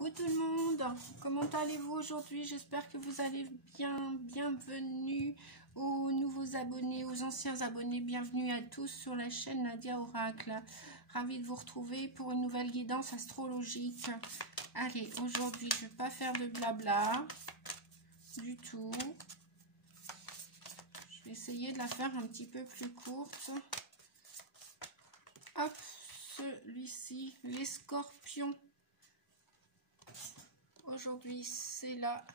Coucou tout le monde, comment allez-vous aujourd'hui? J'espère que vous allez bien. Bienvenue aux nouveaux abonnés, aux anciens abonnés. Bienvenue à tous sur la chaîne Nadia Oracle. Ravie de vous retrouver pour une nouvelle guidance astrologique. Allez, aujourd'hui, je ne vais pas faire de blabla du tout. Je vais essayer de la faire un petit peu plus courte. Hop, celui-ci, les scorpions. Aujourd'hui, c'est là.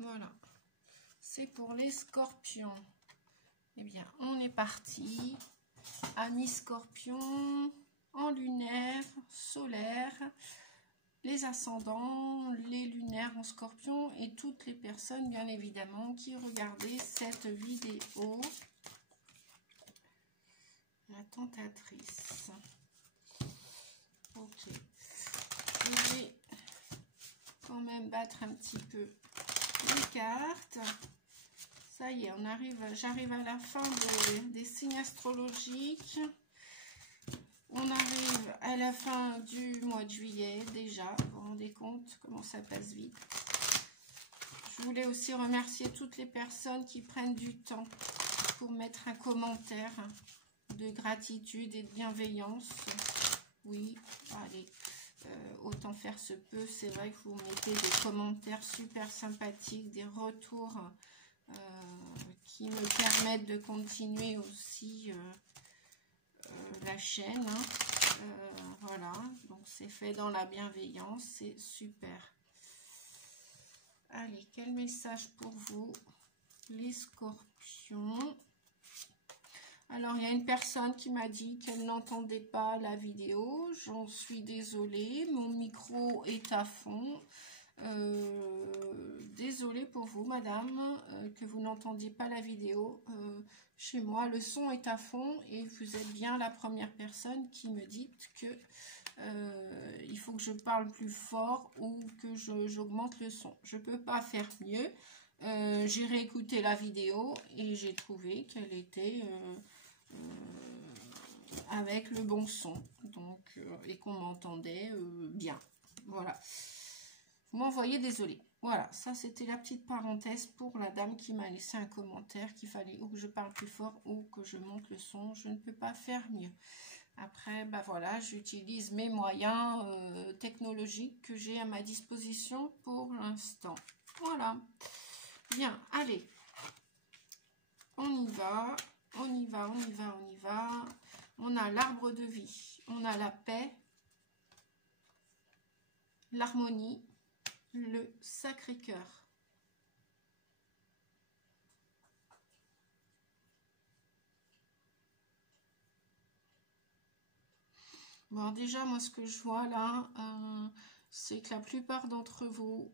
Voilà. C'est pour les scorpions. Eh bien, on est parti. Amis scorpions, en lunaire, solaire, les ascendants, les lunaires en scorpion et toutes les personnes, bien évidemment, qui regardaient cette vidéo. La tentatrice. Ok. Je vais quand même battre un petit peu les cartes. Ça y est, j'arrive à la fin des signes astrologiques. On arrive à la fin du mois de juillet déjà. Vous vous rendez compte comment ça passe vite. Je voulais aussi remercier toutes les personnes qui prennent du temps pour mettre un commentaire de gratitude et de bienveillance. Oui, allez. Autant faire se peut, c'est vrai que vous mettez des commentaires super sympathiques, des retours qui me permettent de continuer aussi la chaîne. Voilà, donc c'est fait dans la bienveillance, c'est super. Allez, quel message pour vous, les scorpions? Alors, il y a une personne qui m'a dit qu'elle n'entendait pas la vidéo. J'en suis désolée. Mon micro est à fond. Désolée pour vous, madame, que vous n'entendiez pas la vidéo. Chez moi, le son est à fond et vous êtes bien la première personne qui me dit que il faut que je parle plus fort ou que j'augmente le son. Je ne peux pas faire mieux. J'ai réécouté la vidéo et j'ai trouvé qu'elle était avec le bon son, donc et qu'on m'entendait bien. Voilà. Vous m'envoyez désolé. Voilà, ça c'était la petite parenthèse pour la dame qui m'a laissé un commentaire qu'il fallait ou que je parle plus fort ou que je monte le son. Je ne peux pas faire mieux. Après, bah voilà, j'utilise mes moyens technologiques que j'ai à ma disposition pour l'instant. Voilà. Bien, allez. On y va. On y va, on y va, on y va. On a l'arbre de vie. On a la paix, l'harmonie, le Sacré-Cœur. Bon, déjà, moi, ce que je vois là, c'est que la plupart d'entre vous,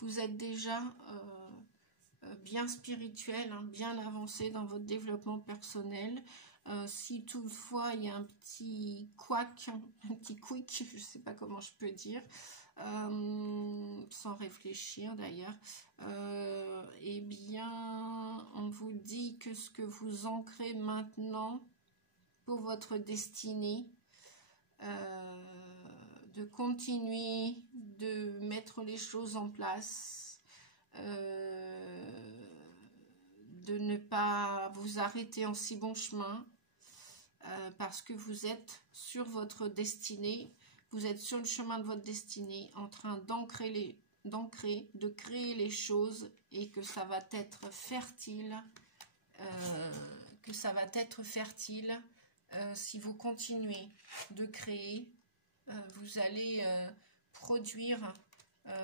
vous êtes déjà bien spirituel, hein, bien avancé dans votre développement personnel. Si toutefois il y a un petit couac, un petit quick, je ne sais pas comment je peux dire, sans réfléchir d'ailleurs, eh bien on vous dit que ce que vous ancrez maintenant pour votre destinée, de continuer de mettre les choses en place, de ne pas vous arrêter en si bon chemin, parce que vous êtes sur votre destinée, vous êtes sur le chemin de votre destinée, en train de créer les choses, et que ça va être fertile, si vous continuez de créer, vous allez produire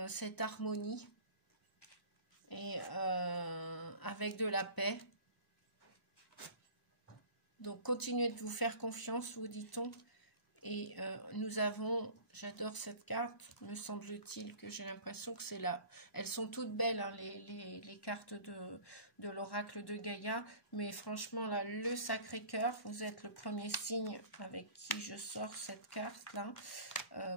cette harmonie et avec de la paix. Donc continuez de vous faire confiance, vous dit-on. Et nous avons, j'adore cette carte, me semble-t-il, que j'ai l'impression que c'est là. Elles sont toutes belles, hein, les cartes de l'oracle de Gaïa. Mais franchement, là, le Sacré-Cœur, vous êtes le premier signe avec qui je sors cette carte-là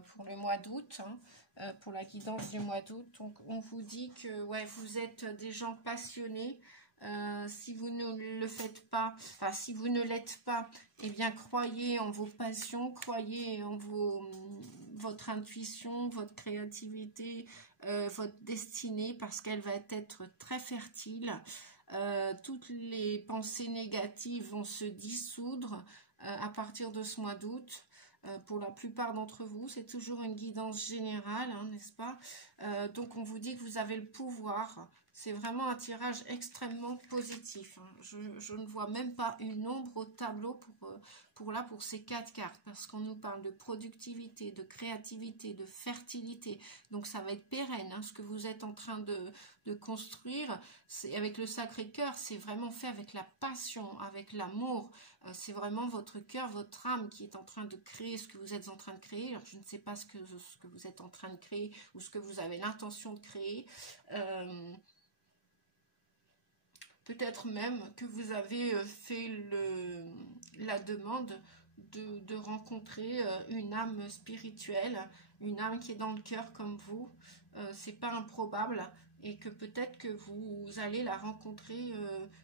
pour le mois d'août, hein, pour la guidance du mois d'août. Donc, on vous dit que ouais, vous êtes des gens passionnés. Si vous ne le faites pas, enfin si vous ne l'êtes pas, eh bien croyez en vos passions, croyez en votre intuition, votre créativité, votre destinée, parce qu'elle va être très fertile. Toutes les pensées négatives vont se dissoudre à partir de ce mois d'août. Pour la plupart d'entre vous, c'est toujours une guidance générale, hein, n'est-ce pas? Donc on vous dit que vous avez le pouvoir. C'est vraiment un tirage extrêmement positif, hein. Je ne vois même pas une ombre au tableau pour ces 4 cartes, parce qu'on nous parle de productivité, de créativité, de fertilité. Donc ça va être pérenne, hein, ce que vous êtes en train de construire. Avec le Sacré-Cœur, c'est vraiment fait avec la passion, avec l'amour. C'est vraiment votre cœur, votre âme qui est en train de créer ce que vous êtes en train de créer. Alors, je ne sais pas ce que vous êtes en train de créer ou ce que vous avez l'intention de créer. Peut-être même que vous avez fait la demande de rencontrer une âme spirituelle, une âme qui est dans le cœur comme vous. C'est pas improbable, et que peut-être que vous allez la rencontrer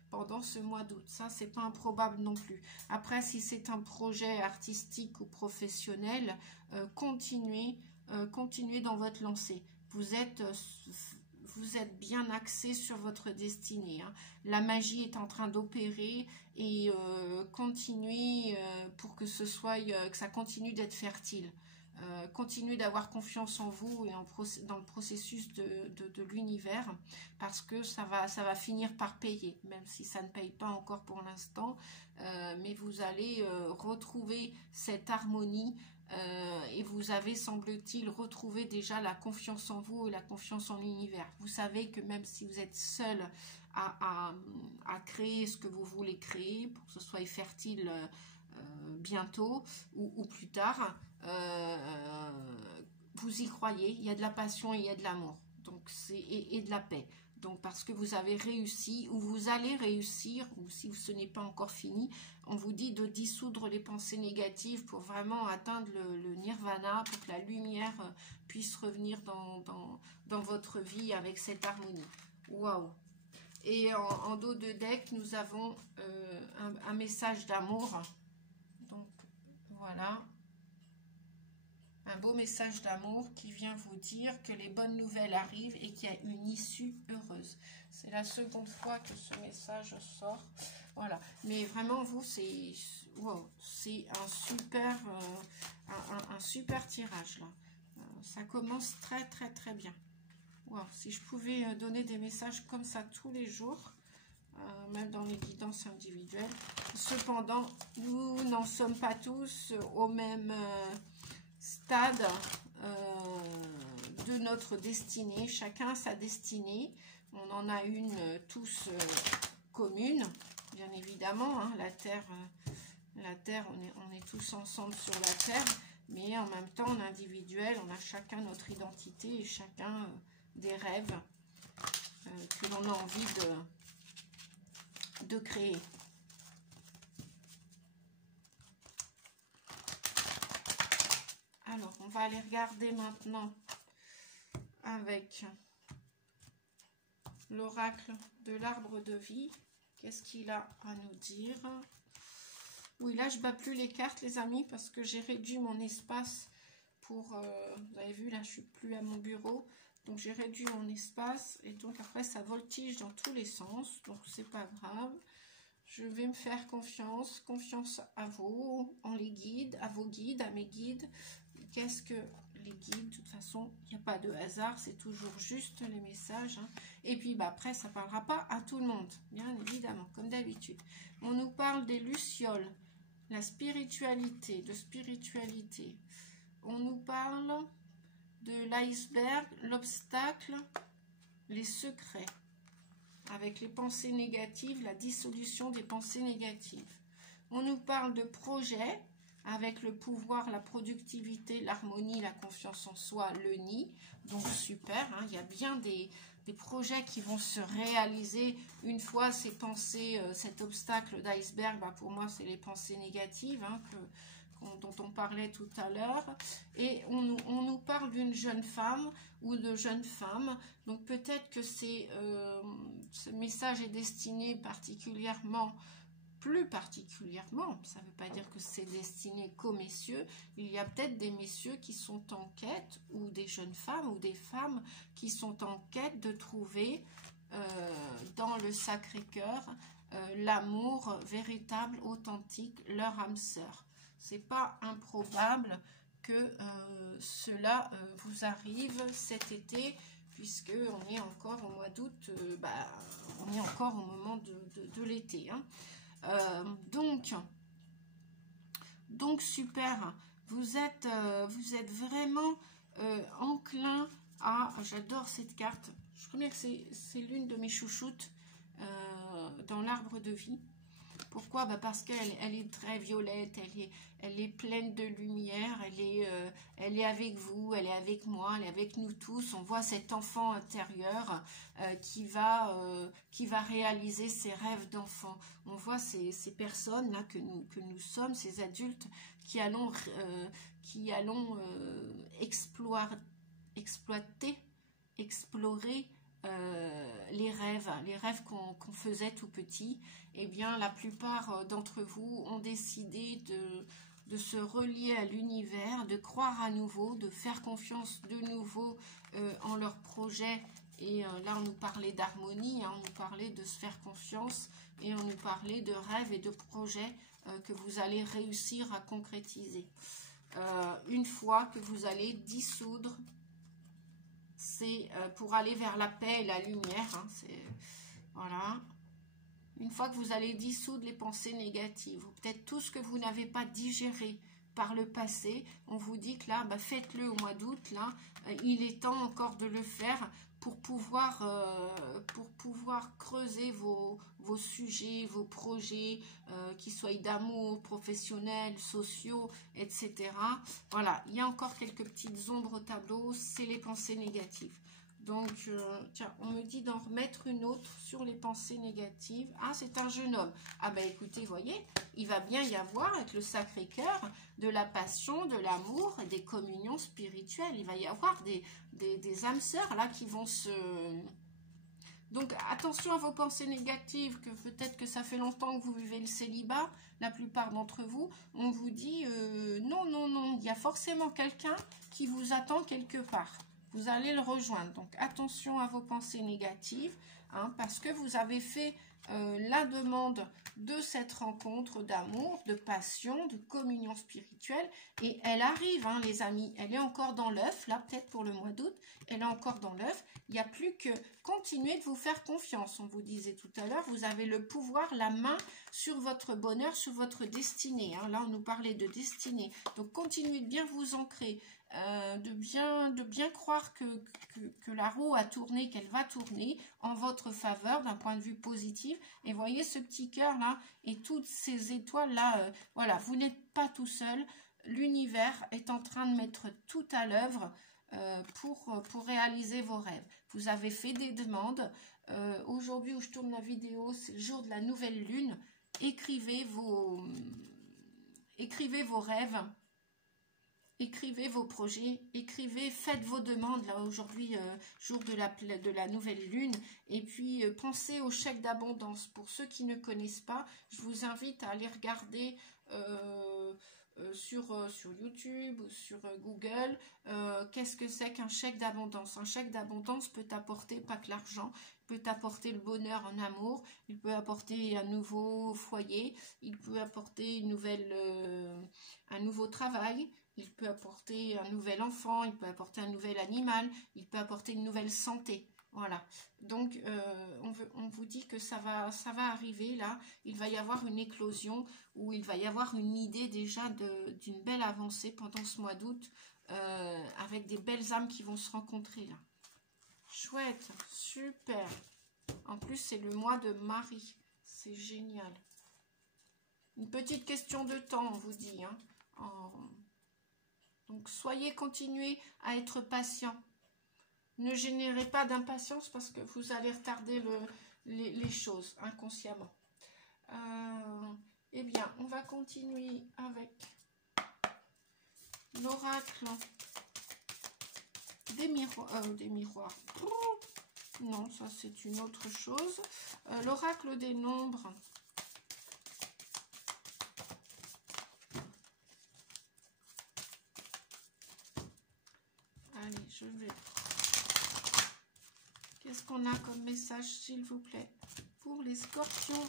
pendant ce mois d'août. Ça, c'est pas improbable non plus. Après, si c'est un projet artistique ou professionnel, continuez dans votre lancée. Vous êtes bien axé sur votre destinée, hein. La magie est en train d'opérer, et continuez pour que que ça continue d'être fertile. Continuez d'avoir confiance en vous et dans le processus de l'univers, parce que ça va finir par payer, même si ça ne paye pas encore pour l'instant, mais vous allez retrouver cette harmonie. Et vous avez, semble-t-il, retrouvé déjà la confiance en vous et la confiance en l'univers. Vous savez que même si vous êtes seul à créer ce que vous voulez créer, pour que ce soit fertile bientôt ou plus tard, vous y croyez. Il y a de la passion et il y a de l'amour, et de la paix. Donc parce que vous avez réussi, ou vous allez réussir, ou si ce n'est pas encore fini, on vous dit de dissoudre les pensées négatives pour vraiment atteindre le nirvana, pour que la lumière puisse revenir dans votre vie avec cette harmonie. Waouh! Et en dos de deck, nous avons un message d'amour. Donc voilà. Un beau message d'amour qui vient vous dire que les bonnes nouvelles arrivent et qu'il y a une issue heureuse. C'est la seconde fois que ce message sort. Voilà. Mais vraiment, vous, c'est wow, c'est un super tirage là. Ça commence très très très bien. Wow. Si je pouvais donner des messages comme ça tous les jours, même dans les guidances individuelles. Cependant, nous n'en sommes pas tous au même stade de notre destinée. Chacun a sa destinée. On en a une tous commune, bien évidemment, hein. La Terre, on est tous ensemble sur la Terre, mais en même temps, en individuel, on a chacun notre identité et chacun des rêves que l'on a envie de créer. Alors, on va aller regarder maintenant avec l'oracle de l'arbre de vie. Qu'est-ce qu'il a à nous dire? Oui, là, je ne bats plus les cartes, les amis, parce que j'ai réduit mon espace pour... vous avez vu, là, je ne suis plus à mon bureau. Donc, j'ai réduit mon espace. Et donc, après, ça voltige dans tous les sens. Donc, c'est pas grave. Je vais me faire confiance. Confiance à vous, en les guides, à vos guides, à mes guides. Qu'est-ce que les guides? De toute façon, il n'y a pas de hasard, c'est toujours juste les messages, hein. Et puis bah, après, ça ne parlera pas à tout le monde, bien évidemment, comme d'habitude. On nous parle des lucioles, la spiritualité, de spiritualité. On nous parle de l'iceberg, l'obstacle, les secrets, avec les pensées négatives, la dissolution des pensées négatives. On nous parle de projets, avec le pouvoir, la productivité, l'harmonie, la confiance en soi, le nid. Donc super, hein, il y a bien des projets qui vont se réaliser une fois ces pensées, cet obstacle d'iceberg. Bah, pour moi, c'est les pensées négatives, hein, dont on parlait tout à l'heure, et on nous parle d'une jeune femme ou de jeunes femmes. Donc peut-être que ce message est destiné plus particulièrement, ça ne veut pas dire que c'est destiné qu'aux messieurs, il y a peut-être des messieurs qui sont en quête, ou des jeunes femmes, ou des femmes qui sont en quête de trouver dans le Sacré-Cœur l'amour véritable, authentique, leur âme sœur. C'est pas improbable que cela vous arrive cet été, puisque on est encore au mois d'août, on est encore au moment de l'été, hein. Donc super, vous êtes vraiment enclin à, j'adore cette carte, je crois bien que c'est l'une de mes chouchoutes dans l'arbre de vie. Pourquoi? Parce qu'elle est très violette, elle est pleine de lumière, elle est avec vous, elle est avec moi, elle est avec nous tous. On voit cet enfant intérieur qui va réaliser ses rêves d'enfant. On voit ces personnes-là que nous sommes, ces adultes qui allons explorer les rêves qu'on faisait tout petit. Eh bien, la plupart d'entre vous ont décidé de se relier à l'univers, de croire à nouveau, de faire confiance de nouveau en leurs projets. Et là, on nous parlait d'harmonie, hein, on nous parlait de se faire confiance, et on nous parlait de rêves et de projets que vous allez réussir à concrétiser. Une fois que vous allez dissoudre, c'est pour aller vers la paix et la lumière, hein, voilà. Une fois que vous allez dissoudre les pensées négatives, ou peut-être tout ce que vous n'avez pas digéré par le passé, on vous dit que là, faites-le au mois d'août, là, il est temps encore de le faire pour pouvoir creuser vos sujets, vos projets, qu'ils soient d'amour, professionnels, sociaux, etc. Voilà, il y a encore quelques petites ombres au tableau, c'est les pensées négatives. Donc, tiens, on me dit d'en remettre une autre sur les pensées négatives. Ah, c'est un jeune homme. Ah ben écoutez, voyez, il va bien y avoir avec le Sacré-Cœur de la passion, de l'amour et des communions spirituelles. Il va y avoir des âmes sœurs là qui vont se... Donc, attention à vos pensées négatives, que peut-être que ça fait longtemps que vous vivez le célibat, la plupart d'entre vous. On vous dit, non, non, non, il y a forcément quelqu'un qui vous attend quelque part. Vous allez le rejoindre. Donc, attention à vos pensées négatives, hein, parce que vous avez fait la demande de cette rencontre d'amour, de passion, de communion spirituelle. Et elle arrive, hein, les amis. Elle est encore dans l'œuf, là, peut-être pour le mois d'août. Elle est encore dans l'œuf. Il n'y a plus que continuer de vous faire confiance. On vous disait tout à l'heure, vous avez le pouvoir, la main sur votre bonheur, sur votre destinée. Hein. Là, on nous parlait de destinée. Donc, continuez de bien vous ancrer. De bien croire que la roue a tourné, qu'elle va tourner en votre faveur d'un point de vue positif. Et voyez ce petit cœur là et toutes ces étoiles là, voilà, vous n'êtes pas tout seul. L'univers est en train de mettre tout à l'œuvre pour réaliser vos rêves. Vous avez fait des demandes. Aujourd'hui où je tourne la vidéo, c'est le jour de la nouvelle lune. Écrivez vos rêves. Écrivez vos projets, faites vos demandes, là aujourd'hui, jour de la nouvelle lune, et puis pensez au chèque d'abondance. Pour ceux qui ne connaissent pas, je vous invite à aller regarder sur YouTube ou sur Google, qu'est-ce que c'est qu'un chèque d'abondance. Un chèque d'abondance peut apporter pas que l'argent, peut apporter le bonheur en amour, il peut apporter un nouveau foyer, il peut apporter un nouveau travail, il peut apporter un nouvel enfant, il peut apporter un nouvel animal, il peut apporter une nouvelle santé. Voilà. Donc, on vous dit que ça va arriver là. Il va y avoir une éclosion où il va y avoir une idée déjà d'une belle avancée pendant ce mois d'août avec des belles âmes qui vont se rencontrer là. Chouette, super. En plus, c'est le mois de Marie. C'est génial. Une petite question de temps, on vous dit, hein. Donc, continuez à être patient. Ne générez pas d'impatience parce que vous allez retarder les choses inconsciemment. Eh bien, on va continuer avec l'oracle des miroirs. Oh, non, ça c'est une autre chose. L'oracle des nombres. Allez, je vais... Qu'est-ce qu'on a comme message, s'il vous plaît, pour les scorpions?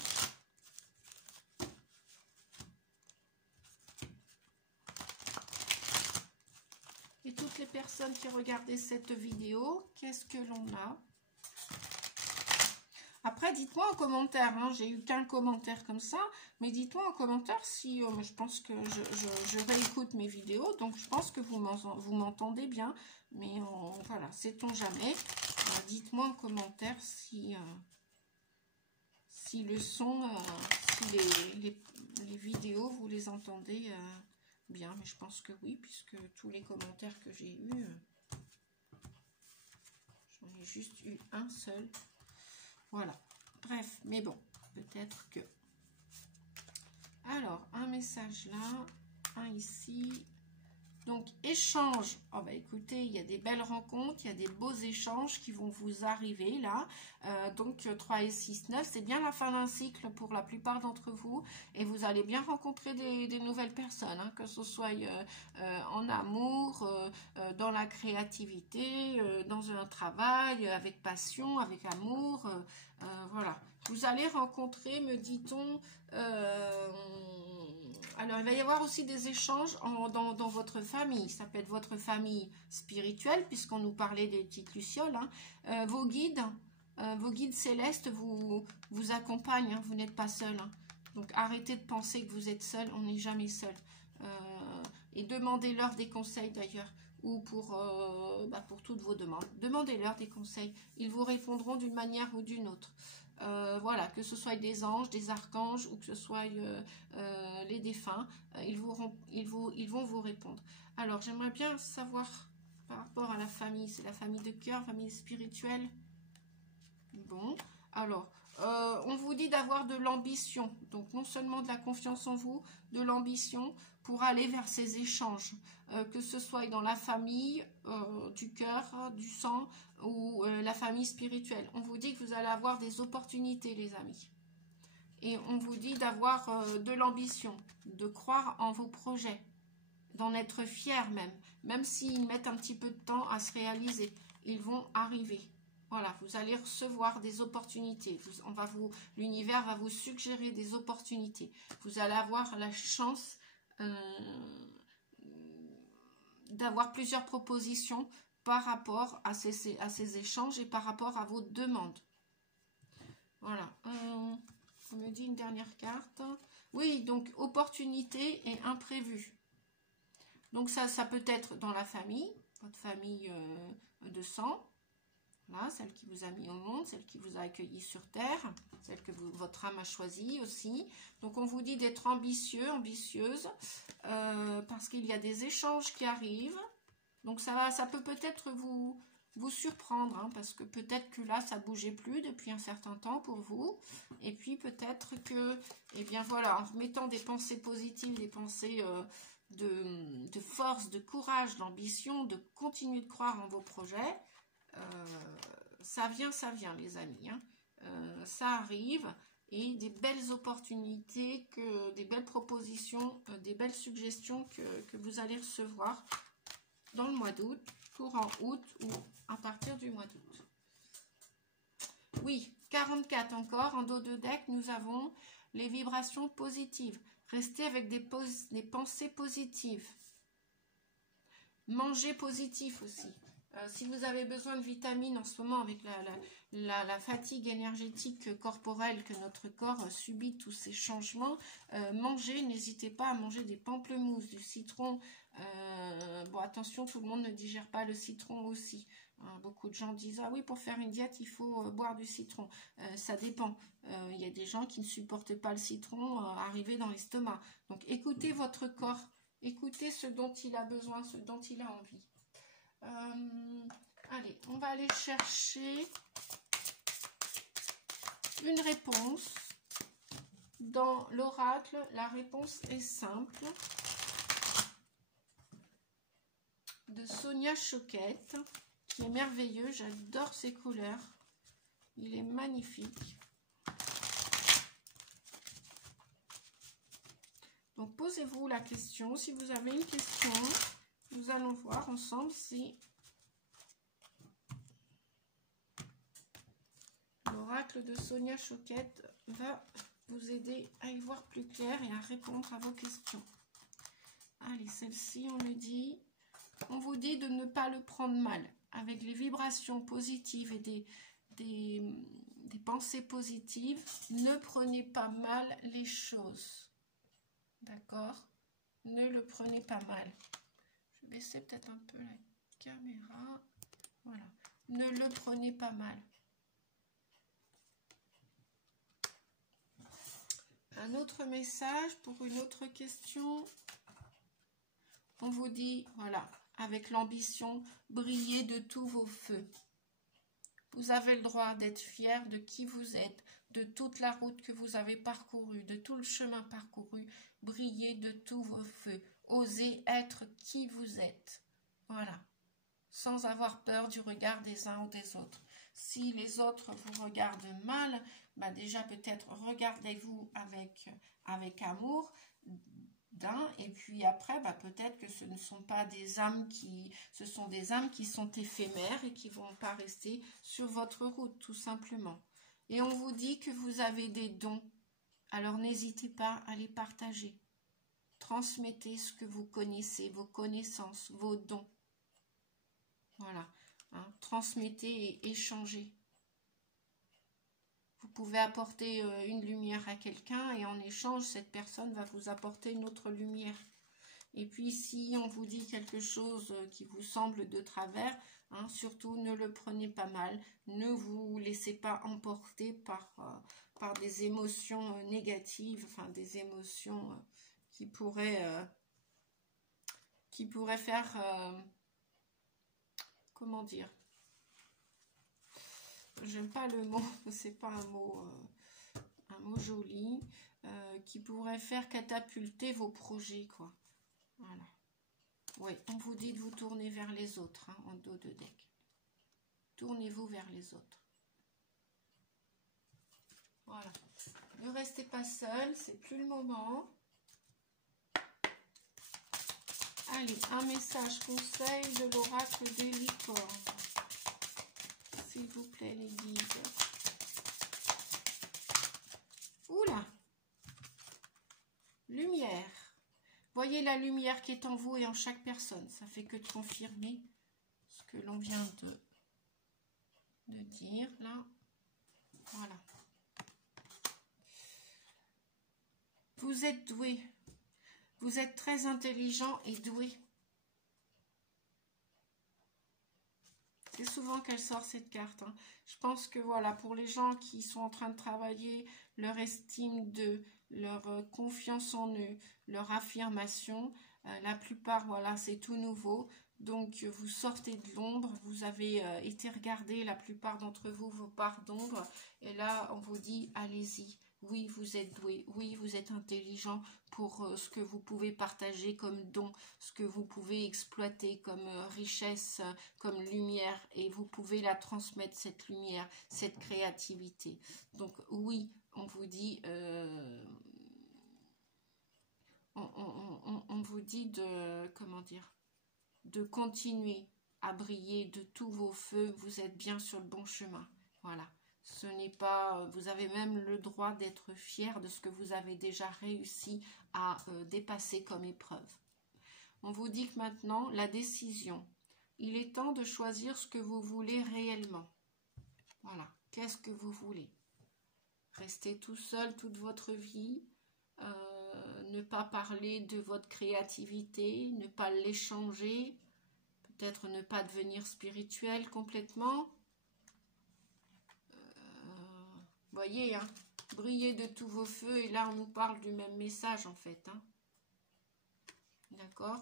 Et toutes les personnes qui regardaient cette vidéo, qu'est-ce que l'on a? Après, dites-moi en commentaire, hein, j'ai eu qu'un commentaire comme ça, mais dites-moi en commentaire si, je pense que je réécoute mes vidéos, donc je pense que vous m'entendez bien, mais voilà, sait-on jamais. Dites-moi en commentaire si le son, si les vidéos, vous les entendez bien, mais je pense que oui, puisque tous les commentaires que j'ai eus, j'en ai juste eu un seul. Voilà, bref, mais bon, peut-être que... Alors, un message là, un ici. Donc, échange. Oh, bah écoutez, il y a des belles rencontres, il y a des beaux échanges qui vont vous arriver là. Donc, 3 et 6, 9, c'est bien la fin d'un cycle pour la plupart d'entre vous. Et vous allez bien rencontrer des nouvelles personnes, hein, que ce soit en amour, dans la créativité, dans un travail, avec passion, avec amour. Voilà. Vous allez rencontrer, me dit-on... alors, il va y avoir aussi des échanges dans votre famille. Ça peut être votre famille spirituelle, puisqu'on nous parlait des petites lucioles. Hein. Vos guides célestes vous accompagnent. Hein. Vous n'êtes pas seul. Hein. Donc, arrêtez de penser que vous êtes seul. On n'est jamais seul. Et demandez-leur des conseils, d'ailleurs, ou pour toutes vos demandes. Demandez-leur des conseils. Ils vous répondront d'une manière ou d'une autre. Voilà, que ce soit des anges, des archanges ou que ce soit les défunts, ils vont vous répondre. Alors, j'aimerais bien savoir par rapport à la famille, c'est la famille de cœur, famille spirituelle. Bon, alors, on vous dit d'avoir de l'ambition, donc non seulement de la confiance en vous, de l'ambition pour aller vers ces échanges, que ce soit dans la famille du cœur, du sang ou la famille spirituelle. On vous dit que vous allez avoir des opportunités, les amis. Et on vous dit d'avoir de l'ambition, de croire en vos projets, d'en être fiers même s'ils mettent un petit peu de temps à se réaliser, ils vont arriver. Voilà, vous allez recevoir des opportunités. L'univers va vous suggérer des opportunités. Vous allez avoir la chance d'avoir plusieurs propositions par rapport à ces échanges et par rapport à vos demandes. Voilà. On me dit une dernière carte. Oui, donc opportunité et imprévu. Donc ça peut être dans la famille, votre famille de sang. Là, celle qui vous a mis au monde, celle qui vous a accueilli sur Terre, celle que votre âme a choisie aussi. Donc, on vous dit d'être ambitieux, ambitieuse, parce qu'il y a des échanges qui arrivent. Donc, ça peut peut-être vous surprendre, hein, parce que peut-être que là, ça bougeait plus depuis un certain temps pour vous. Et puis, peut-être que, eh bien voilà, en remettant des pensées positives, des pensées de force, de courage, d'ambition, de continuer de croire en vos projets, ça vient les amis, hein. Ça arrive et des belles opportunités, des belles propositions, des belles suggestions que vous allez recevoir dans le mois d'août, courant août ou à partir du mois d'août. Oui, 44 encore, en dos de deck, nous avons les vibrations positives. Restez avec des pensées positives. Mangez positif aussi. Si vous avez besoin de vitamines en ce moment avec la fatigue énergétique corporelle que notre corps subit, tous ces changements, mangez, n'hésitez pas à manger des pamplemousses, du citron. Bon, attention, tout le monde ne digère pas le citron aussi. Beaucoup de gens disent, ah oui, pour faire une diète, il faut boire du citron. Ça dépend. Il y a des gens qui ne supportent pas le citron arrivé dans l'estomac. Donc, écoutez votre corps. Écoutez ce dont il a besoin, ce dont il a envie. Allez, on va aller chercher une réponse. Dans l'oracle, la réponse est simple. de Sonia Choquette, qui est merveilleux. J'adore ses couleurs. Il est magnifique. Donc, posez-vous la question. Si vous avez une question, nous allons voir ensemble si l'oracle de Sonia Choquette va vous aider à y voir plus clair et à répondre à vos questions. Allez, celle-ci, on vous dit de ne pas le prendre mal. Avec les vibrations positives et des pensées positives, ne prenez pas mal les choses. D'accord? Ne le prenez pas mal. Je vais baisser peut-être un peu la caméra. Voilà. Ne le prenez pas mal. Un autre message pour une autre question. On vous dit, voilà, avec l'ambition, brillez de tous vos feux. Vous avez le droit d'être fier de qui vous êtes, de toute la route que vous avez parcourue, de tout le chemin parcouru. Brillez de tous vos feux. Osez être qui vous êtes. Voilà. Sans avoir peur du regard des uns ou des autres. Si les autres vous regardent mal, bah déjà peut-être regardez-vous avec amour d'un, et puis après bah peut-être que ce ne sont pas des âmes ce sont des âmes qui sont éphémères et qui vont pas rester sur votre route tout simplement. Et on vous dit que vous avez des dons, alors n'hésitez pas à les partager. Transmettez ce que vous connaissez, vos connaissances, vos dons. Voilà, hein, transmettez et échangez. Vous pouvez apporter une lumière à quelqu'un et en échange, cette personne va vous apporter une autre lumière. Et puis, si on vous dit quelque chose qui vous semble de travers, hein, surtout ne le prenez pas mal. Ne vous laissez pas emporter par des émotions négatives, enfin des émotions qui pourraient faire... comment dire, j'aime pas le mot, c'est pas un mot joli, qui pourrait faire catapulter vos projets, quoi. Voilà. Oui, on vous dit de vous tourner vers les autres, hein, en dos de deck. Tournez-vous vers les autres. Voilà. Ne restez pas seul, c'est plus le moment. Allez, un message conseil de l'oracle des licornes. S'il vous plaît, les guides. Oula! Lumière. Voyez la lumière qui est en vous et en chaque personne. Ça fait que de confirmer ce que l'on vient de dire là. Voilà. Vous êtes doué. Vous êtes très intelligent et doué. C'est souvent qu'elle sort cette carte. Hein. Je pense que voilà, pour les gens qui sont en train de travailler, leur estime d'eux, leur confiance en eux, leur affirmation, la plupart, voilà, c'est tout nouveau. Donc, vous sortez de l'ombre, vous avez été regarder, la plupart d'entre vous, vos parts d'ombre. Et là, on vous dit, allez-y. Oui, vous êtes doué. Oui, vous êtes intelligent pour ce que vous pouvez partager comme don, ce que vous pouvez exploiter comme richesse, comme lumière. Et vous pouvez la transmettre, cette lumière, cette créativité. Donc, oui, on vous dit... on vous dit de... Comment dire, de continuer à briller de tous vos feux. Vous êtes bien sur le bon chemin. Voilà. Ce n'est pas, vous avez même le droit d'être fier de ce que vous avez déjà réussi à dépasser comme épreuve. On vous dit que maintenant, la décision, il est temps de choisir ce que vous voulez réellement. Voilà, qu'est-ce que vous voulez? Rester tout seul toute votre vie, ne pas parler de votre créativité, ne pas l'échanger, peut-être ne pas devenir spirituel complètement. Voyez, hein, brillez de tous vos feux, et là on nous parle du même message en fait. Hein. D'accord?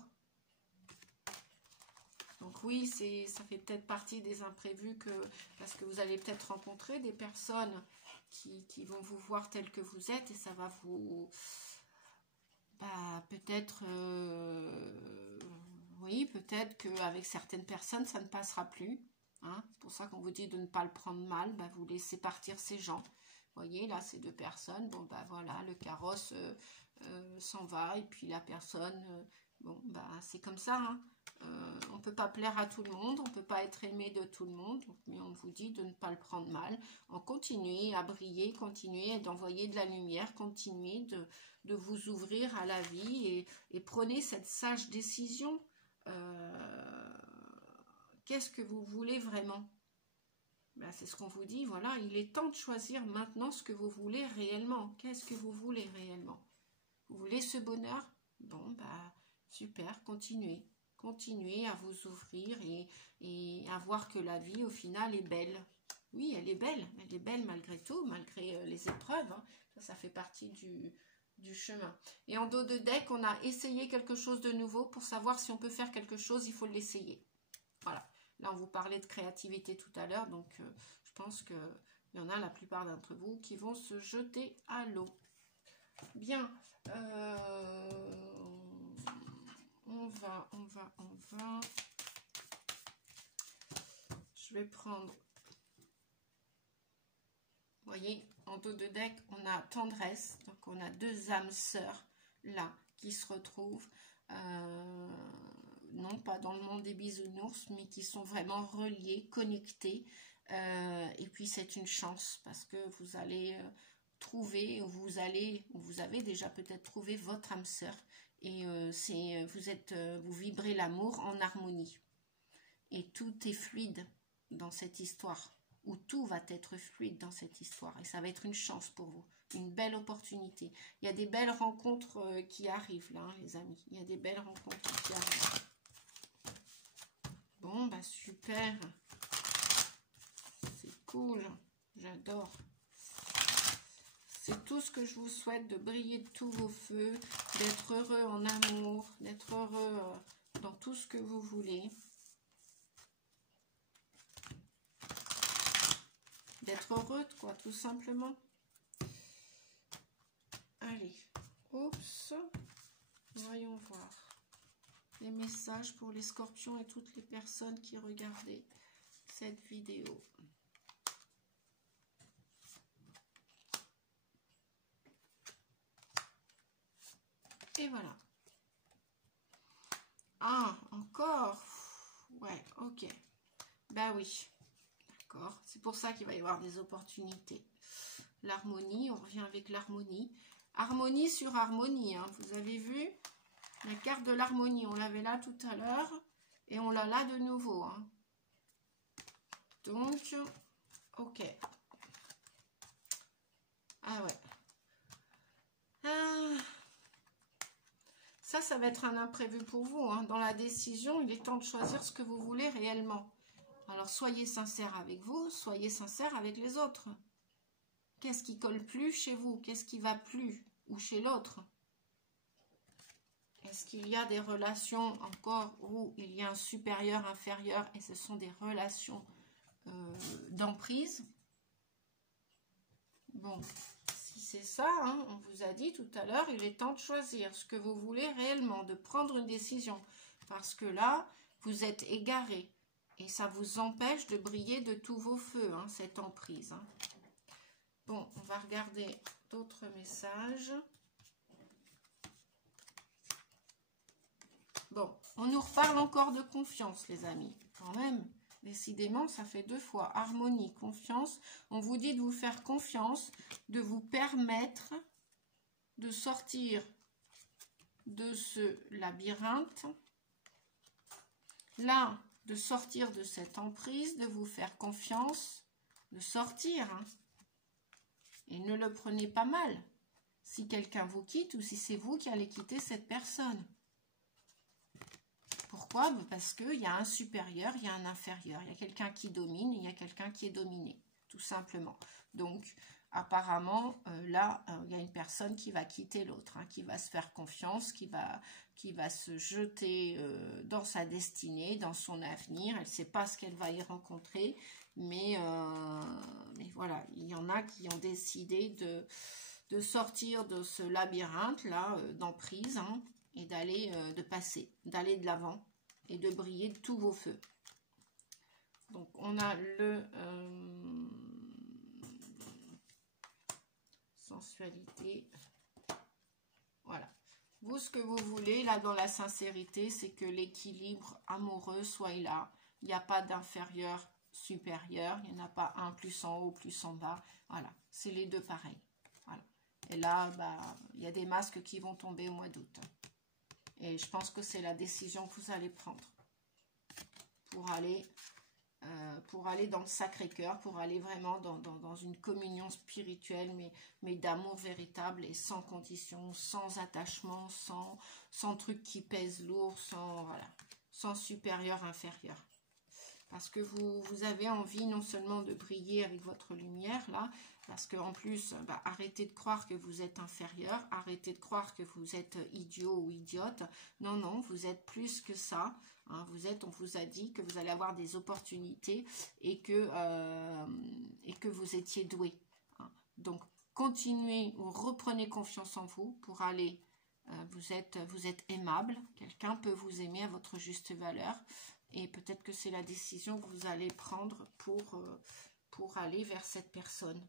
Donc oui, ça fait peut-être partie des imprévus, parce que vous allez peut-être rencontrer des personnes qui vont vous voir tel que vous êtes, et ça va vous... peut-être Oui, peut-être qu'avec certaines personnes, ça ne passera plus. Hein. C'est pour ça qu'on vous dit de ne pas le prendre mal. Bah, vous laissez partir ces gens. Vous voyez, là, ces deux personnes. Bon, bah voilà, le carrosse s'en va. Et puis la personne, bon, bah c'est comme ça. Hein. On ne peut pas plaire à tout le monde. On ne peut pas être aimé de tout le monde. Mais on vous dit de ne pas le prendre mal. En continuer à briller, continuer d'envoyer de la lumière, continuer de vous ouvrir à la vie et prenez cette sage décision. Qu'est-ce que vous voulez vraiment? Ben, c'est ce qu'on vous dit, voilà, il est temps de choisir maintenant ce que vous voulez réellement. Qu'est-ce que vous voulez réellement? Vous voulez ce bonheur? Bon, bah, super, continuez. Continuez à vous ouvrir et à voir que la vie, au final, est belle. Oui, elle est belle malgré tout, malgré les épreuves. Hein. Ça fait partie du chemin. Et en dos de deck, on a essayé quelque chose de nouveau. Pour savoir si on peut faire quelque chose, il faut l'essayer. Voilà. Là, on vous parlait de créativité tout à l'heure, donc je pense qu'il y en a la plupart d'entre vous qui vont se jeter à l'eau. Bien. On va. Je vais prendre... Vous voyez, en dos de deck, on a tendresse. Donc, on a deux âmes sœurs, là, qui se retrouvent. Non pas dans le monde des bisounours, mais qui sont vraiment reliés, connectés. Et puis, c'est une chance parce que vous allez trouver, vous avez déjà peut-être trouvé votre âme sœur. Et vous vibrez l'amour en harmonie. Et tout est fluide dans cette histoire. Où tout va être fluide dans cette histoire. Et ça va être une chance pour vous. Une belle opportunité. Il y a des belles rencontres qui arrivent là, hein, les amis. Il y a des belles rencontres qui arrivent. Bon, bah super. C'est cool. J'adore. C'est tout ce que je vous souhaite, de briller de tous vos feux, d'être heureux en amour, d'être heureux dans tout ce que vous voulez. D'être heureux, quoi, tout simplement. Allez, oups, voyons voir les messages pour les scorpions et toutes les personnes qui regardaient cette vidéo. Et voilà. Ah, encore? Ouais, ok. Ben oui. D'accord. C'est pour ça qu'il va y avoir des opportunités. L'harmonie, on revient avec l'harmonie. Harmonie sur harmonie, hein. Vous avez vu la carte de l'harmonie, on l'avait là tout à l'heure et on l'a là de nouveau. Hein. Donc, ok. Ah ouais. Ah. Ça va être un imprévu pour vous. Hein. Dans la décision, il est temps de choisir ce que vous voulez réellement. Alors, soyez sincère avec vous, soyez sincère avec les autres. Qu'est-ce qui colle plus chez vous? Qu'est-ce qui va plus? Ou chez l'autre? Est-ce qu'il y a des relations encore où il y a un supérieur, inférieur et ce sont des relations d'emprise? Bon, si c'est ça, hein, on vous a dit tout à l'heure, il est temps de choisir ce que vous voulez réellement, de prendre une décision. Parce que là, vous êtes égaré et ça vous empêche de briller de tous vos feux, hein, cette emprise. Hein. Bon, on va regarder d'autres messages. Bon, on nous reparle encore de confiance, les amis. Quand même, décidément, ça fait 2 fois. Harmonie, confiance. On vous dit de vous faire confiance, de vous permettre de sortir de ce labyrinthe. Là, de sortir de cette emprise, de vous faire confiance, de sortir. Hein. Et ne le prenez pas mal si quelqu'un vous quitte ou si c'est vous qui allez quitter cette personne. Pourquoi? Parce qu'il y a un supérieur, il y a un inférieur. Il y a quelqu'un qui domine et il y a quelqu'un qui est dominé, tout simplement. Donc, apparemment, là, il y a une personne qui va quitter l'autre, hein, qui va se faire confiance, qui va se jeter dans sa destinée, dans son avenir. Elle ne sait pas ce qu'elle va y rencontrer, mais voilà, il y en a qui ont décidé de sortir de ce labyrinthe-là, d'emprise, hein, et d'aller de l'avant. et de briller de tous vos feux. Donc, on a le sensualité. Voilà. Vous, ce que vous voulez, là, dans la sincérité, c'est que l'équilibre amoureux soit là. Il n'y a pas d'inférieur, supérieur. Il n'y en a pas un plus en haut, plus en bas. Voilà. C'est les deux pareils. Voilà. Et là, bah, il y a des masques qui vont tomber au mois d'août. Et je pense que c'est la décision que vous allez prendre pour aller dans le Sacré-Cœur, pour aller vraiment dans une communion spirituelle, mais d'amour véritable et sans condition, sans attachement, sans truc qui pèse lourd, sans supérieur, inférieur. Parce que vous avez envie non seulement de briller avec votre lumière, là, parce qu'en plus, bah, arrêtez de croire que vous êtes inférieur, arrêtez de croire que vous êtes idiot ou idiote. Non, non, vous êtes plus que ça. Hein, on vous a dit que vous allez avoir des opportunités et que vous étiez doué. Hein. Donc, continuez ou reprenez confiance en vous pour aller. Vous êtes aimable. Quelqu'un peut vous aimer à votre juste valeur. Et peut-être que c'est la décision que vous allez prendre pour aller vers cette personne.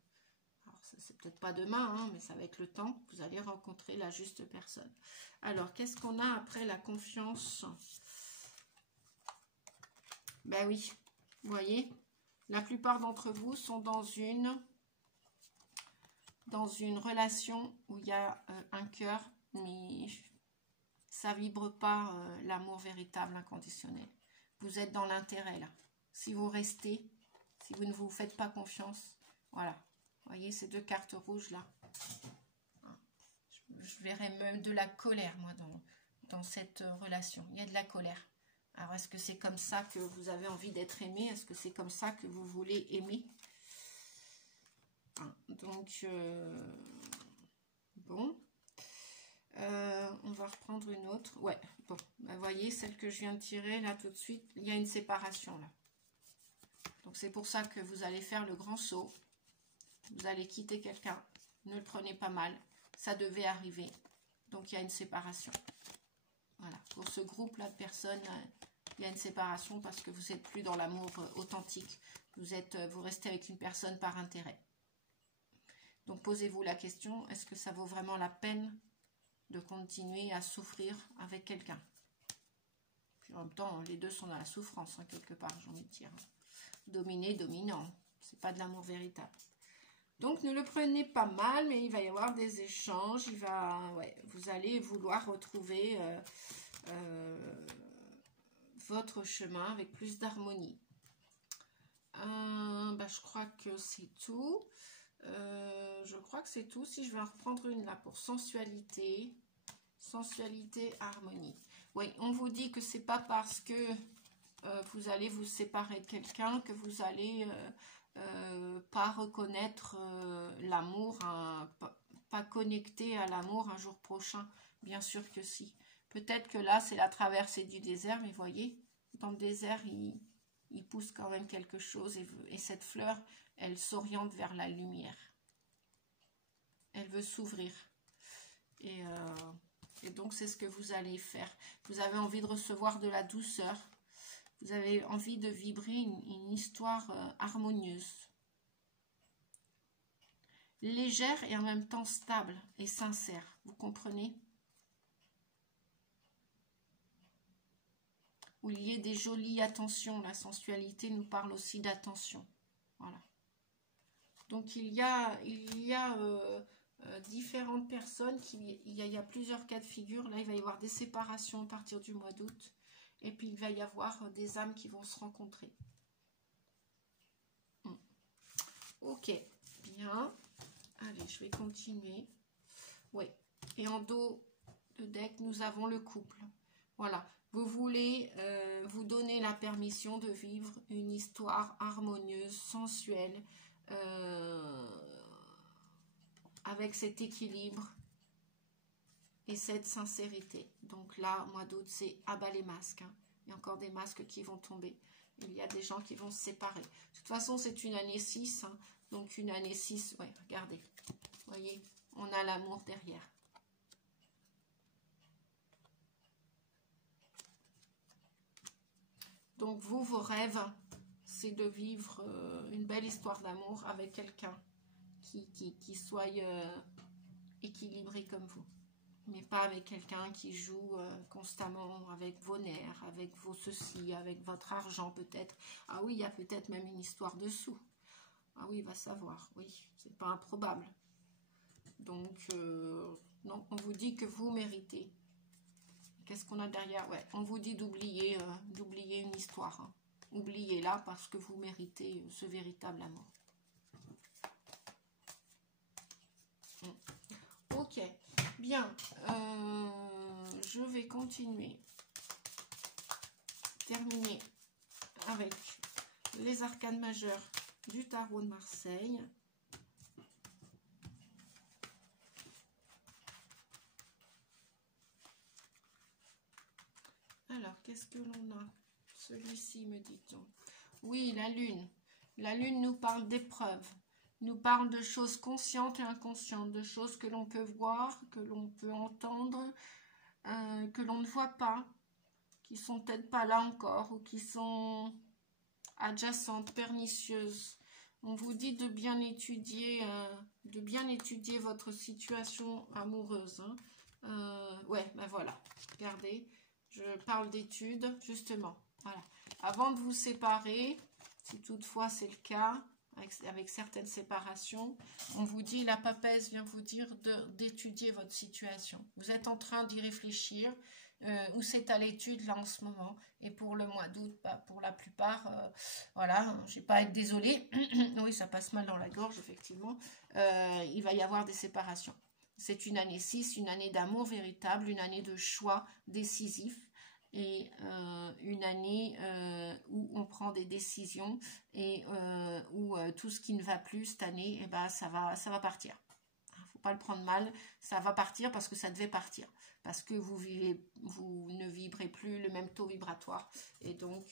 Alors, c'est peut-être pas demain, hein, mais ça va être le temps. Vous allez rencontrer la juste personne. Alors, qu'est-ce qu'on a après la confiance? Ben oui, vous voyez, la plupart d'entre vous sont dans une relation où il y a un cœur, mais ça vibre pas l'amour véritable, inconditionnel. Vous êtes dans l'intérêt, là. Si vous restez, si vous ne vous faites pas confiance, voilà. Vous voyez ces deux cartes rouges, là. Je verrais même de la colère, moi, dans cette relation. Il y a de la colère. Alors, est-ce que c'est comme ça que vous avez envie d'être aimé? Est-ce que c'est comme ça que vous voulez aimer? Donc, bon. On va reprendre une autre. Ouais, bon. Vous voyez, celle que je viens de tirer, là, tout de suite, il y a une séparation, là. Donc, c'est pour ça que vous allez faire le grand saut. Vous allez quitter quelqu'un. Ne le prenez pas mal. Ça devait arriver. Donc, il y a une séparation. Voilà. Pour ce groupe-là de personnes, il y a une séparation parce que vous n'êtes plus dans l'amour authentique. Vous restez avec une personne par intérêt. Donc, posez-vous la question, est-ce que ça vaut vraiment la peine de continuer à souffrir avec quelqu'un? Puis en même temps, les deux sont dans la souffrance, hein, quelque part, j'ai envie de dire. Dominé, dominant. C'est pas de l'amour véritable. Donc, ne le prenez pas mal, mais il va y avoir des échanges. Vous allez vouloir retrouver votre chemin avec plus d'harmonie. Je crois que c'est tout. Je crois que c'est tout. Si je vais en reprendre une là pour sensualité, harmonie. Oui, on vous dit que c'est pas parce que vous allez vous séparer de quelqu'un que vous allez pas reconnaître l'amour, pas connecter à l'amour un jour prochain. Bien sûr que si. Peut-être que là, c'est la traversée du désert, mais voyez, dans le désert, il pousse quand même quelque chose et cette fleur, elle s'oriente vers la lumière. Elle veut s'ouvrir. Et donc, c'est ce que vous allez faire. Vous avez envie de recevoir de la douceur. Vous avez envie de vibrer une histoire harmonieuse. Légère et en même temps stable et sincère. Vous comprenez? Où il y ait des jolies attentions. La sensualité nous parle aussi d'attention. Voilà. Donc, il y a différentes personnes. Il y a plusieurs cas de figure. Là, il va y avoir des séparations à partir du mois d'août. Et puis, il va y avoir des âmes qui vont se rencontrer. Ok, bien. Allez, je vais continuer. Oui, et en dos de deck, nous avons le couple. Voilà, vous voulez vous donner la permission de vivre une histoire harmonieuse, sensuelle, avec cet équilibre et cette sincérité. Donc là, mois d'août, c'est abat les masques. Hein. Il y a encore des masques qui vont tomber. Il y a des gens qui vont se séparer. De toute façon, c'est une année 6. Hein. Donc une année 6, ouais, regardez. Vous voyez, on a l'amour derrière. Donc vous, vos rêves, c'est de vivre une belle histoire d'amour avec quelqu'un qui soit équilibré comme vous. Mais pas avec quelqu'un qui joue constamment avec vos nerfs, avec vos ceci, avec votre argent peut-être. Ah oui, il y a peut-être même une histoire dessous. Ah oui, il va savoir, oui, c'est pas improbable. Donc, non, on vous dit que vous méritez. Qu'est-ce qu'on a derrière? Ouais, on vous dit d'oublier une histoire. Hein. Oubliez-la parce que vous méritez ce véritable amour. Ok, bien. Je vais continuer. Terminer avec les arcanes majeures du tarot de Marseille. Alors, qu'est-ce que l'on a? Celui-ci, me dit-on. Oui, la lune. La lune nous parle d'épreuves, nous parle de choses conscientes et inconscientes, de choses que l'on peut voir, que l'on peut entendre, que l'on ne voit pas, qui sont peut-être pas là encore, ou qui sont adjacentes, pernicieuses. On vous dit de bien étudier votre situation amoureuse. Hein. Ouais, ben voilà, regardez. Je parle d'études, justement. Voilà. Avant de vous séparer, si toutefois c'est le cas, avec certaines séparations, on vous dit, la papesse vient vous dire d'étudier votre situation. Vous êtes en train d'y réfléchir, ou c'est à l'étude là en ce moment. Et pour le mois d'août, bah, pour la plupart, voilà, je vais pas être désolée. Oui, ça passe mal dans la gorge, effectivement. Il va y avoir des séparations. C'est une année 6, une année d'amour véritable, une année de choix décisif et une année où on prend des décisions et où tout ce qui ne va plus cette année, eh ben, ça va partir. Il ne faut pas le prendre mal, ça va partir parce que ça devait partir. Parce que vous ne vibrez plus le même taux vibratoire. Et donc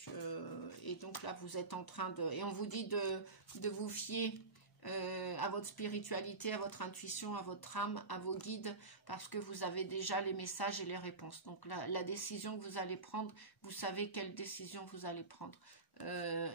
là, vous êtes en train de... Et on vous dit de vous fier à votre spiritualité, à votre intuition, à votre âme, à vos guides, parce que vous avez déjà les messages et les réponses. Donc la décision que vous allez prendre, vous savez quelle décision vous allez prendre.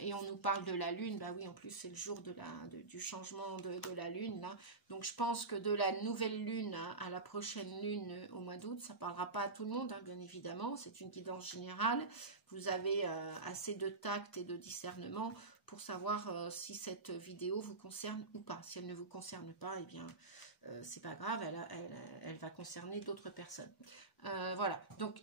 Et on nous parle de la lune, bah oui, en plus c'est le jour du changement de la lune, là. Donc je pense que de la nouvelle lune à la prochaine lune au mois d'août, ça ne parlera pas à tout le monde, hein, bien évidemment, c'est une guidance générale. Vous avez assez de tact et de discernement pour savoir si cette vidéo vous concerne ou pas. Si elle ne vous concerne pas, eh bien, c'est pas grave, elle va concerner d'autres personnes. Voilà, donc...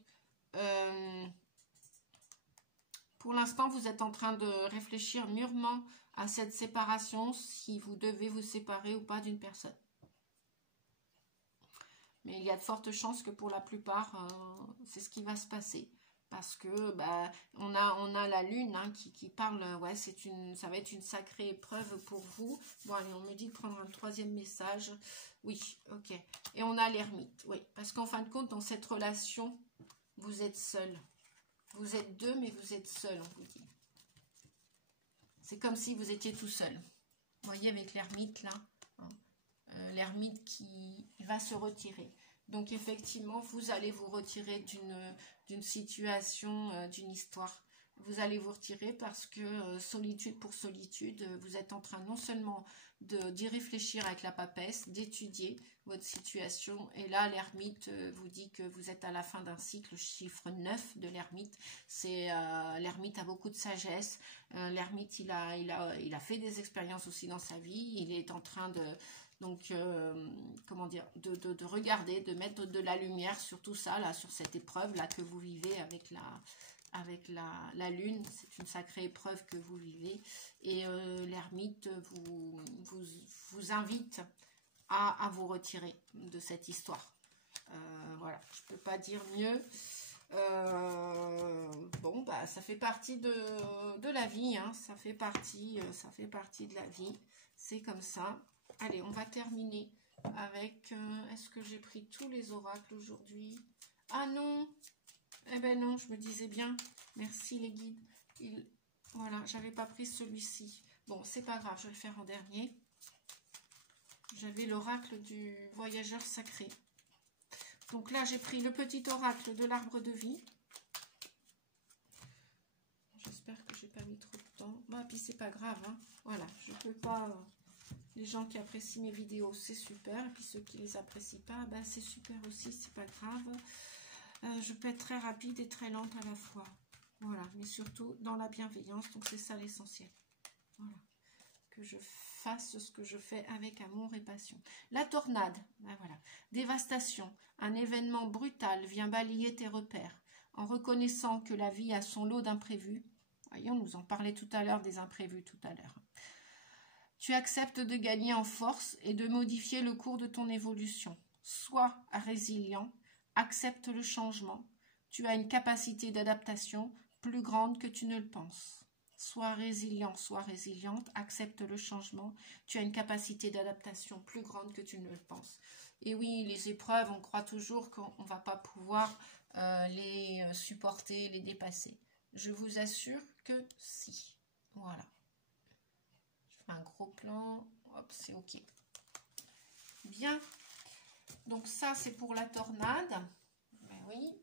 pour l'instant, vous êtes en train de réfléchir mûrement à cette séparation, si vous devez vous séparer ou pas d'une personne. Mais il y a de fortes chances que pour la plupart, c'est ce qui va se passer. Parce que bah, on a la lune hein, qui parle, ouais, ça va être une sacrée épreuve pour vous. Bon, allez, on me dit de prendre un troisième message. Oui, ok. Et on a l'ermite, oui. Parce qu'en fin de compte, dans cette relation, vous êtes seul. Vous êtes deux, mais vous êtes seul, on vous dit. C'est comme si vous étiez tout seul. Vous voyez, avec l'ermite, là, hein, l'ermite qui va se retirer. Donc, effectivement, vous allez vous retirer d'une situation, d'une histoire. Vous allez vous retirer parce que, solitude pour solitude, vous êtes en train non seulement d'y réfléchir avec la papesse, d'étudier votre situation. Et là, l'ermite vous dit que vous êtes à la fin d'un cycle, chiffre 9 de l'ermite. L'ermite a beaucoup de sagesse. L'ermite, il a fait des expériences aussi dans sa vie. Il est en train de... Donc, comment dire, de regarder, de mettre de la lumière sur tout ça, là, sur cette épreuve-là que vous vivez avec la lune. C'est une sacrée épreuve que vous vivez. Et l'ermite vous invite à vous retirer de cette histoire. Voilà, je ne peux pas dire mieux. Bon, bah, ça fait partie de la vie, hein. Ça fait partie de la vie. C'est comme ça. Allez, on va terminer avec... Est-ce que j'ai pris tous les oracles aujourd'hui? Ah non! Eh ben non, je me disais bien. Merci les guides. Voilà, j'avais pas pris celui-ci. Bon, c'est pas grave, je vais le faire en dernier. J'avais l'oracle du voyageur sacré. Donc là, j'ai pris le petit oracle de l'arbre de vie. J'espère puis c'est pas grave, hein. Voilà, je peux pas... les gens qui apprécient mes vidéos, c'est super. Et puis ceux qui les apprécient pas, ben c'est super aussi, c'est pas grave. Je peux être très rapide et très lente à la fois. Voilà, mais surtout dans la bienveillance, donc c'est ça l'essentiel. Voilà, que je fasse ce que je fais avec amour et passion. La tornade, ben voilà. Dévastation, un événement brutal vient balayer tes repères. En reconnaissant que la vie a son lot d'imprévus, voyons, nous en parlait tout à l'heure des imprévus tout à l'heure. Tu acceptes de gagner en force et de modifier le cours de ton évolution. Sois résilient, accepte le changement. Tu as une capacité d'adaptation plus grande que tu ne le penses. Sois résilient, sois résiliente, accepte le changement. Tu as une capacité d'adaptation plus grande que tu ne le penses. Et oui, les épreuves, on croit toujours qu'on ne va pas pouvoir les supporter, les dépasser. Je vous assure que si. Voilà. Je fais un gros plan. Hop, c'est OK. Bien. Donc ça, c'est pour la tornade. Ben oui.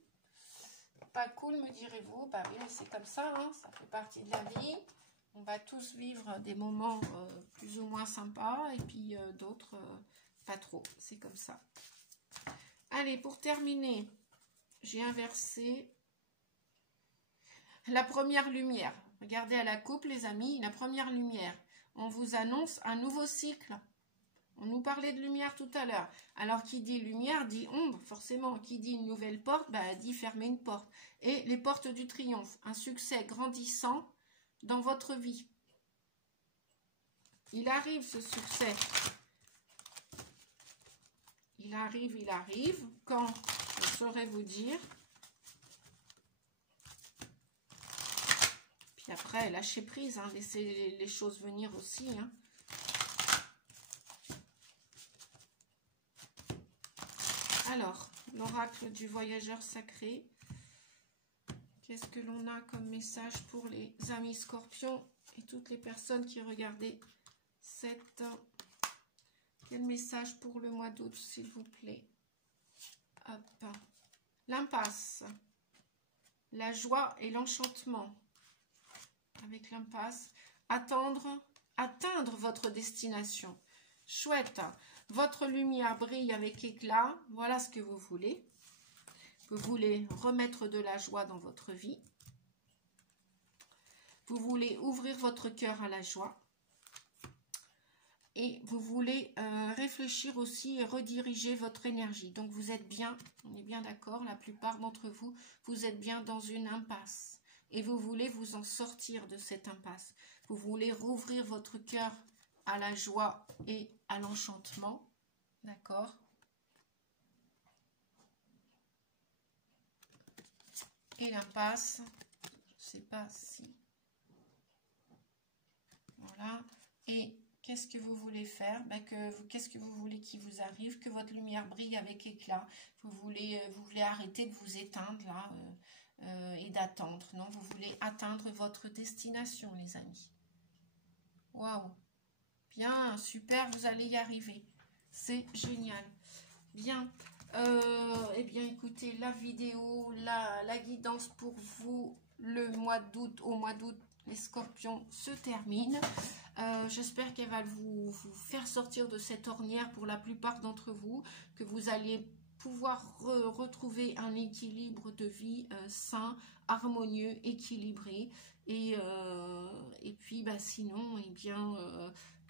Pas cool, me direz-vous. Bah oui, c'est comme ça, hein, ça fait partie de la vie. On va tous vivre des moments plus ou moins sympas et puis d'autres pas trop. C'est comme ça. Allez, pour terminer, j'ai inversé la première lumière. Regardez à la coupe, les amis, la première lumière. On vous annonce un nouveau cycle. On nous parlait de lumière tout à l'heure. Alors, qui dit lumière, dit ombre, forcément. Qui dit une nouvelle porte, bah, dit fermer une porte. Et les portes du triomphe, un succès grandissant dans votre vie. Il arrive, ce succès. Il arrive. Quand, je saurais vous dire. Puis après, lâchez prise, hein, laissez les choses venir aussi, hein. Alors, l'oracle du voyageur sacré. Qu'est-ce que l'on a comme message pour les amis scorpions et toutes les personnes qui regardaient cette... Quel message pour le mois d'août, s'il vous plaît? Hop. L'impasse. La joie et l'enchantement. Avec l'impasse. Atteindre votre destination. Chouette. Votre lumière brille avec éclat. Voilà ce que vous voulez. Vous voulez remettre de la joie dans votre vie. Vous voulez ouvrir votre cœur à la joie. Et vous voulez réfléchir aussi et rediriger votre énergie. Donc vous êtes bien, on est bien d'accord, la plupart d'entre vous, vous êtes bien dans une impasse. Et vous voulez vous en sortir de cette impasse. Vous voulez rouvrir votre cœur à la joie et à l'enchantement. D'accord? Et l'impasse, je ne sais pas si... Voilà. Et qu'est-ce que vous voulez faire? Ben qu'est-ce que vous voulez qui vous arrive? Que votre lumière brille avec éclat. Vous voulez arrêter de vous éteindre là et d'attendre. Non, vous voulez atteindre votre destination, les amis. Waouh! Bien, super, vous allez y arriver. C'est génial. Bien. Eh bien, écoutez, la vidéo, la guidance pour vous, le mois d'août, au mois d'août, les scorpions se termine. J'espère qu'elle va vous faire sortir de cette ornière pour la plupart d'entre vous, que vous allez pouvoir retrouver un équilibre de vie sain, harmonieux, équilibré. Et puis, bah, sinon, eh bien...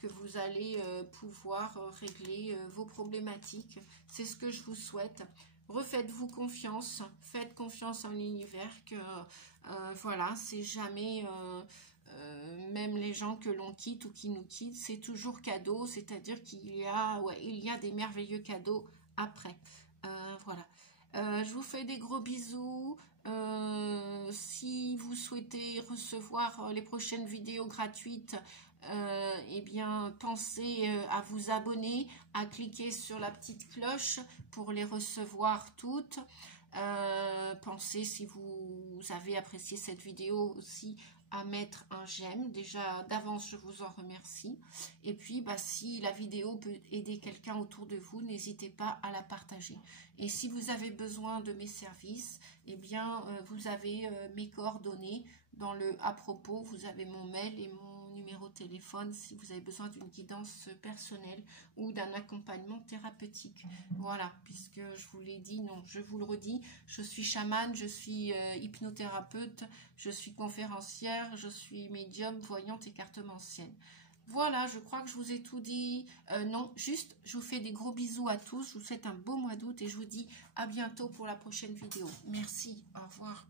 que vous allez pouvoir régler vos problématiques. C'est ce que je vous souhaite. Refaites-vous confiance, faites confiance en l'univers que voilà, c'est jamais même les gens que l'on quitte ou qui nous quittent, c'est toujours cadeau, c'est-à-dire qu'il y a des merveilleux cadeaux après. Voilà. Je vous fais des gros bisous. Si vous souhaitez recevoir les prochaines vidéos gratuites, eh bien, pensez à vous abonner, à cliquer sur la petite cloche pour les recevoir toutes. Pensez, si vous avez apprécié cette vidéo aussi, à mettre un j'aime. Déjà, d'avance, je vous en remercie. Et puis, bah, si la vidéo peut aider quelqu'un autour de vous, n'hésitez pas à la partager. Et si vous avez besoin de mes services, eh bien, vous avez mes coordonnées dans le à propos, vous avez mon mail et mon numéro de téléphone si vous avez besoin d'une guidance personnelle ou d'un accompagnement thérapeutique. Voilà, puisque je vous l'ai dit, non, je vous le redis, je suis chamane, je suis hypnothérapeute, je suis conférencière, je suis médium, voyante et cartomancienne. Voilà, je crois que je vous ai tout dit. Non, juste, je vous fais des gros bisous à tous. Je vous souhaite un beau mois d'août et je vous dis à bientôt pour la prochaine vidéo. Merci, au revoir.